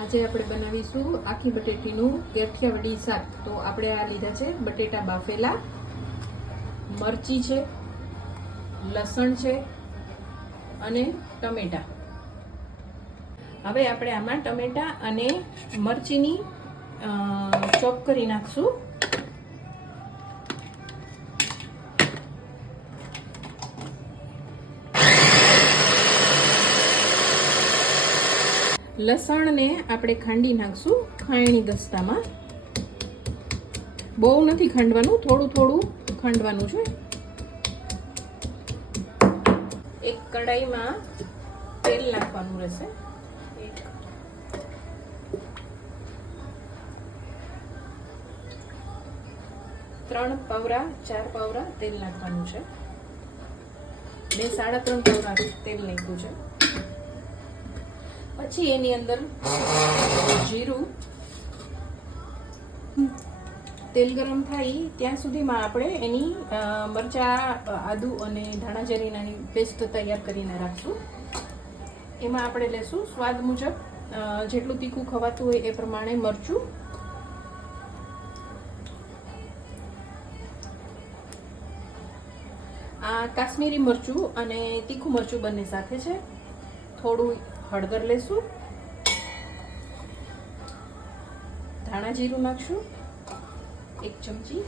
આજે આપણે બનાવીશું આખી બટેટીનું ગેઠિયાવડી શાક. તો આપણે આ લીધા છે બટેટા બાફેલા, મરચી છે, લસણ છે અને ટમેટા. હવે આપણે આમાં ટમેટા અને મરચીની ચોપ કરી નાખશું. લસણને આપણે ખાંડી નાખશું ખાયણી દસ્તામાં. બહુ નથી ખાંડવાનું, થોડું થોડું ખાંડવાનું છે. એક કઢાઈમાં તેલ નાખવાનું રહેશે. 3 પાવરા 4 પાવરા તેલ નાખવાનું છે. 2 સાડા 3 પાવરા તેલ નાખ્યું છે. પછી એની અંદર જીરું. તેલ ગરમ થાય ત્યાં સુધીમાં આપણે એની મરચા, આદુ અને ધાણા જીરાની પેસ્ટ તૈયાર કરીને રાખશું. એમાં આપણે લેશું સ્વાદ મુજબ, જેટલું તીખું ખવાતું હોય એ પ્રમાણે મરચું. આ કાશ્મીરી મરચું અને તીખું મરચું બંને સાથે છે. થોડું હળદર લેશું, ધાણા જીરું નાખશું 1 ચમચી,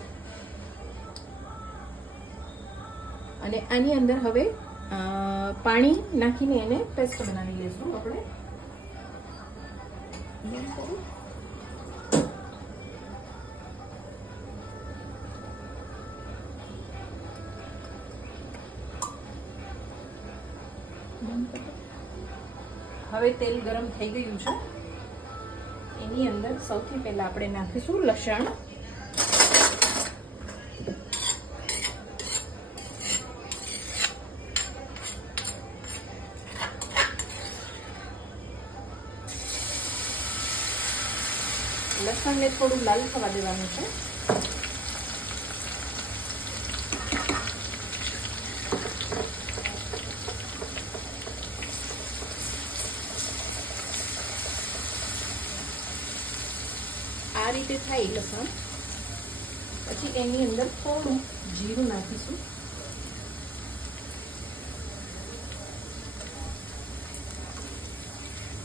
અને આની અંદર હવે પાણી નાખીને એને પેસ્ટ બનાવી લેશું આપણે. હવે તેલ ગરમ થઈ ગયું છે. એની અંદર સૌથી પહેલા આપણે નાખીશું લસણ. લસણને થોડું લાલ થવા દેવાનું છે. આ રીતે થાય લસણ પછી એની અંદર થોડું જીરું નાખીશું.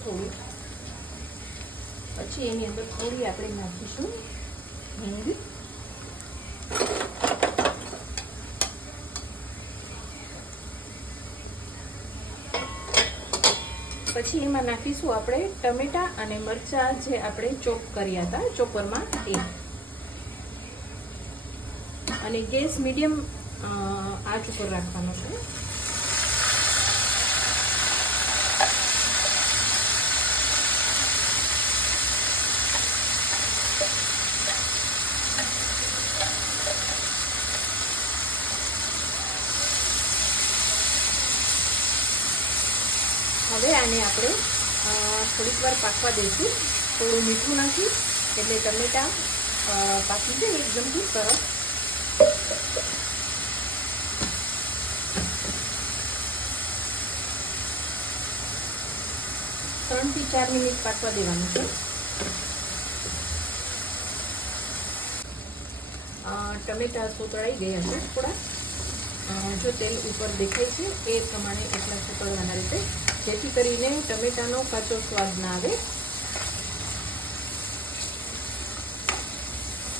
થોડું પછી એની અંદર થોડી આપણે નાખીશું હિંગ. પછી એમાં નાખીશું આપણે ટમેટા અને મરચાં જે આપણે ચોપ કર્યા હતા ચોપરમાં એ. અને ગેસ મીડિયમ આંચ ઉપર રાખવાનો છે. હવે આને આપણે થોડીક વાર પાકવા દઈશું. થોડું મીઠું નાખી એટલે ટમેટા પાકી જાય એકદમથી સરસ. ત્રણ થી 4 મિનિટ પાકવા દેવાનું છે. ટમેટા સોતળાઈ ગયા છે થોડા. જો તેલ ઉપર દેખાય છે એ પ્રમાણે એટલા સોતળવાના રીતે, જેથી કરીને ટમેટાનો કાચો સ્વાદ ના આવે.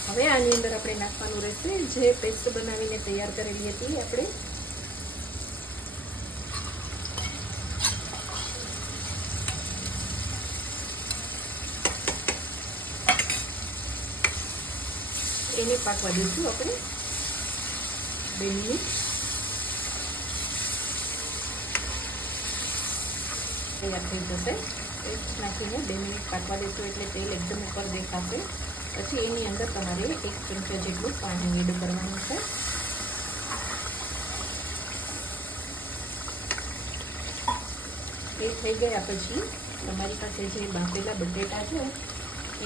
હવે આની અંદર આપણે નાખવાનું રહેશે જે પેસ્ટ બનાવીને તૈયાર કરેલી હતી આપણે. એને પાકવા દઈશું આપણે 2 મિનિટ. તૈયાર થઈ જશે. પેસ્ટ નાખીને 2 મિનિટ પાકવા દઈશું એટલે તેલ એકદમ ઉપર દેખાશે. પછી એની અંદર તમારે 1 ચમચા જેટલું પાણી એડ કરવાનું છે. એ થઈ ગયા પછી તમારી પાસે જે બાફેલા બટેટા છે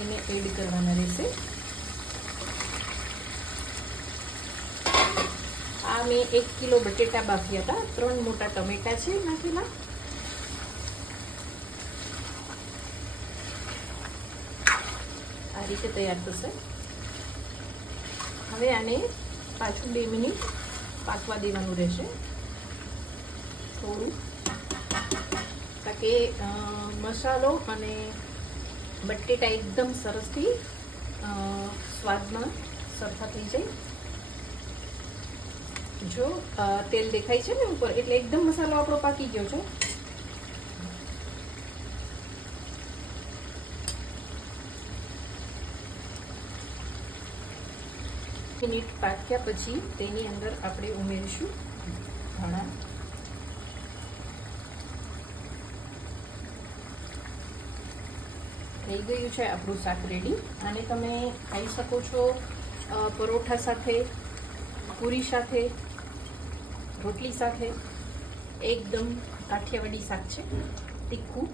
એને એડ કરવાના રહેશે. આ મેં 1 કિલો બટેટા બાફ્યા હતા. 3 મોટા ટમેટા છે નાખેલા. આ રીતે તૈયાર થશે. હવે આને પાછું 2 મિનિટ પાકવા દેવાનું રહેશે થોડું, તાકે મસાલો અને બટેટા એકદમ સરસથી સ્વાદમાં સરખા થઈ જાય. જો તેલ દેખાય છે ને ઉપર, એટલે એકદમ મસાલો આપણો પાકી ગયો છે. મિનિટ પાક્યા પછી તેની અંદર આપણે ઉમેરીશું ધાણા. થઈ ગયું છે આપણું શાક રેડી. આને તમે ખાઈ શકો છો પરોઠા સાથે, પૂરી સાથે, રોટલી સાથે. એકદમ કાઠિયાવાડી શાક છે, તીખું.